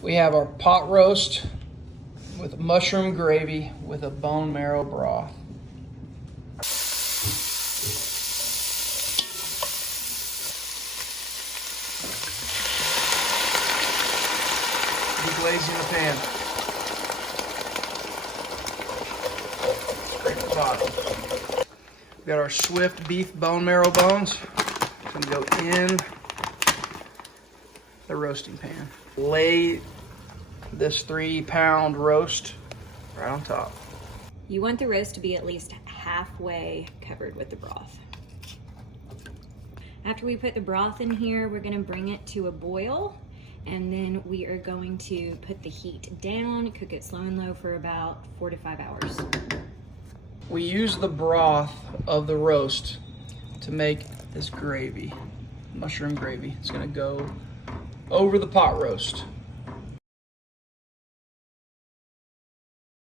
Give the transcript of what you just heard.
We have our pot roast with mushroom gravy with a bone marrow broth. Deglazing the pan. Scrape the bottom. We got our Swift beef bone marrow bones. Gonna go in the roasting pan. Lay this 3-pound roast right on top. You want the roast to be at least halfway covered with the broth. After we put the broth in here, we're gonna bring it to a boil, and then we are going to put the heat down, cook it slow and low for about 4 to 5 hours. We use the broth of the roast to make this gravy, mushroom gravy. It's gonna go over the pot roast.